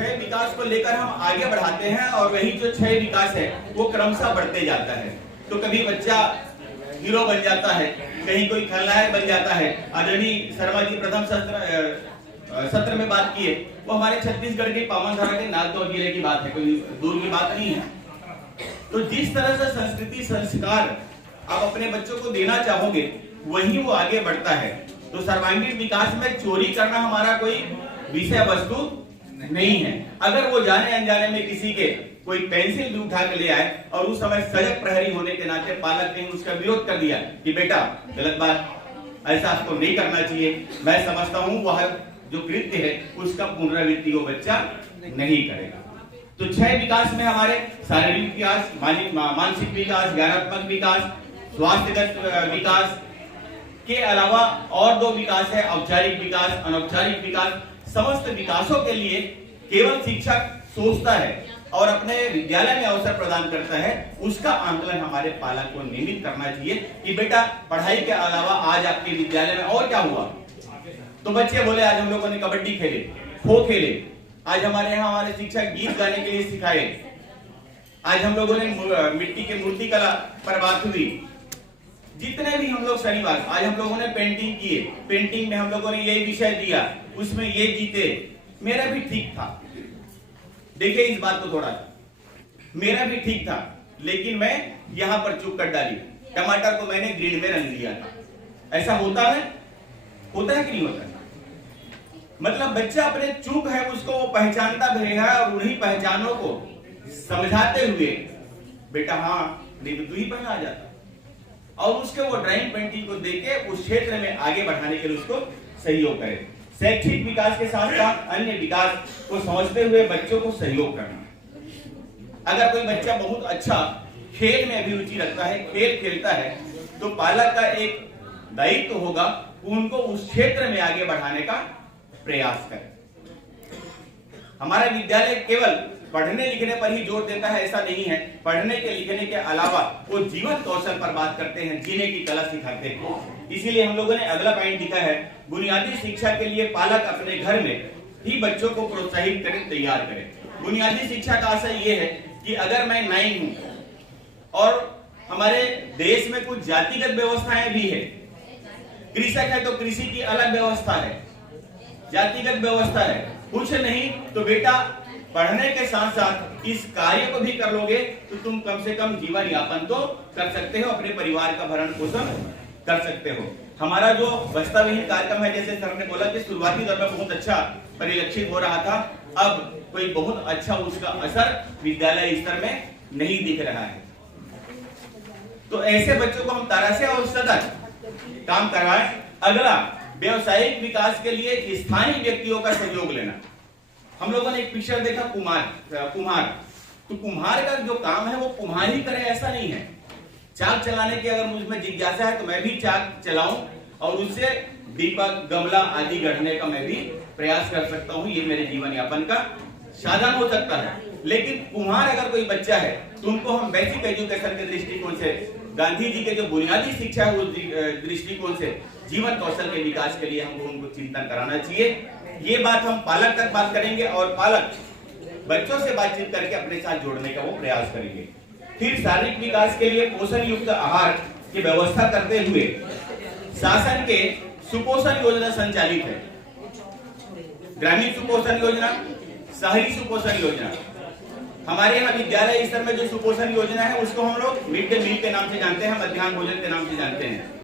क्षय विकास को लेकर हम आगे बढ़ाते हैं और वही जो क्षय विकास है वो क्रमशः बढ़ते जाता है। तो कभी बच्चा हीरो बन जाता है, कहीं कोई खलनायक बन जाता है। आदरणीय शर्मा जी प्रथम सत्र में बात किए, वो हमारे छत्तीसगढ़ की पावन धरा के नागौर जिले की बात है, कोई दूर की बात नहीं है। तो जिस तरह से संस्कृति संस्कार आप अपने बच्चों को देना चाहोगे वही वो आगे बढ़ता है। तो सर्वांगीण विकास में चोरी करना हमारा कोई विषय वस्तु नहीं है। अगर वो जाने अनजाने में किसी के कोई पेंसिल भी उठा के ले आए और उस समय सजग प्रहरी होने के नाते पालक ने उसका विरोध कर दिया कि बेटा गलत बात, ऐसा आपको नहीं करना चाहिए, मैं समझता हूं वह जो कृत्य है उसका पुनरावृत्ति वो बच्चा नहीं करेगा। तो क्षय विकास में हमारे शारीरिक विकास, मानसिक विकास, ज्ञानात्मक विकास, स्वास्थ्यगत विकास के अलावा और दो विकास है, औपचारिक विकास, अनौपचारिक विकास। समस्त विकासों के लिए केवल शिक्षक सोचता है और अपने विद्यालय में अवसर प्रदान करता है, उसका आंकलन हमारे पालक को नियमित करना चाहिए कि बेटा पढ़ाई के अलावा आज आपके विद्यालय में और क्या हुआ। तो बच्चे बोले आज हम लोगों ने कबड्डी खेले, खो खेले, आज हमारे यहाँ हमारे शिक्षक गीत गाने के लिए सिखाए, आज हम लोगों ने मिट्टी के मूर्ति कला पर बात हुई, जितने भी हम लोग शनिवार, आज हम लोगों ने पेंटिंग किए, पेंटिंग में हम लोगों ने यही विषय दिया, उसमें ये जीते, मेरा भी ठीक था। देखिए इस बात को थोड़ा, मेरा भी ठीक था लेकिन मैं यहां पर चूक कर डाली, टमाटर को मैंने ग्रीन में रंग दिया था। ऐसा होता है कि नहीं होता? मतलब बच्चा अपने चूक है उसको वो पहचानता भी है और उन्हीं पहचानों को समझाते हुए बेटा हाँ नहीं तो तू ही पहला आ जाता, और उसके वो ड्राइंग पेंटिंग को देके उस क्षेत्र में आगे बढ़ाने के लिए उसको सहयोग करे। शैक्षिक विकास के साथ साथ अन्य विकास को समझते हुए बच्चों को सहयोग करना। अगर कोई बच्चा बहुत अच्छा खेल में अभिरुचि रखता है, खेल खेलता है, तो पालक का एक दायित्व होगा उनको उस क्षेत्र में आगे बढ़ाने का प्रयास करें। हमारा विद्यालय केवल पढ़ने लिखने पर ही जोर देता है ऐसा नहीं है, पढ़ने के लिखने के अलावा वो जीवन कौशल पर बात करते हैं, जीने की कला सिखाते हैं। इसीलिए हम लोगों ने अगला पॉइंट लिखा है, बुनियादी शिक्षा के लिए पालक अपने घर में ही बच्चों को प्रोत्साहित करें, तैयार करें। बुनियादी शिक्षा का आशय ये है कि अगर मैं 9 हूं और हमारे देश में कुछ जातिगत व्यवस्थाएं भी है, कृषक है तो कृषि की अलग व्यवस्था है, जातिगत व्यवस्था है, कुछ नहीं तो बेटा पढ़ने के साथ साथ इस कार्य को भी कर लोगे तो तुम कम से कम जीवन यापन तो कर सकते हो, अपने परिवार का भरण पोषण कर सकते हो। हमारा जो बस्ता विहीन कार्यक्रम है, जैसे सर ने बोला कि शुरुआती दौर में बहुत अच्छा परिलक्षित हो रहा था, अब कोई बहुत अच्छा उसका असर विद्यालय स्तर में नहीं दिख रहा है। तो ऐसे बच्चों को हम तरह से और सतत काम करवाएं। अगला व्यवसायिक विकास के लिए स्थानीय व्यक्तियों का सहयोग लेना। हम लोगों ने एक पिक्चर देखा कुम्हार, तो कुम्हार का जो काम है वो कुम्हार ही करे ऐसा नहीं है। चाक चलाने की अगर मुझमें जिज्ञासा है तो मैं भी चाक चलाऊं और उससे दीपक गमला आदि गढ़ने का मैं भी प्रयास कर सकता हूं, ये मेरे जीवन यापन का साधन हो सकता है। लेकिन कुम्हार अगर कोई बच्चा है तो उनको हम बेसिक एजुकेशन के दृष्टिकोण से, गांधी जी के जो बुनियादी शिक्षा है उस दृष्टिकोण से जीवन कौशल के विकास के लिए हमको उनको चिंतन कराना चाहिए। ये बात हम पालक तक बात करेंगे और पालक बच्चों से बातचीत करके अपने साथ जोड़ने का वो प्रयास करेंगे। फिर शारीरिक विकास के लिए पोषण युक्त आहार की व्यवस्था करते हुए शासन के सुपोषण योजना संचालित है, ग्रामीण सुपोषण योजना, शहरी सुपोषण योजना। हमारे यहाँ विद्यालय स्तर में जो सुपोषण योजना है उसको हम लोग मिड डे मील के नाम से जानते हैं, मध्याह्न भोजन के नाम से जानते हैं।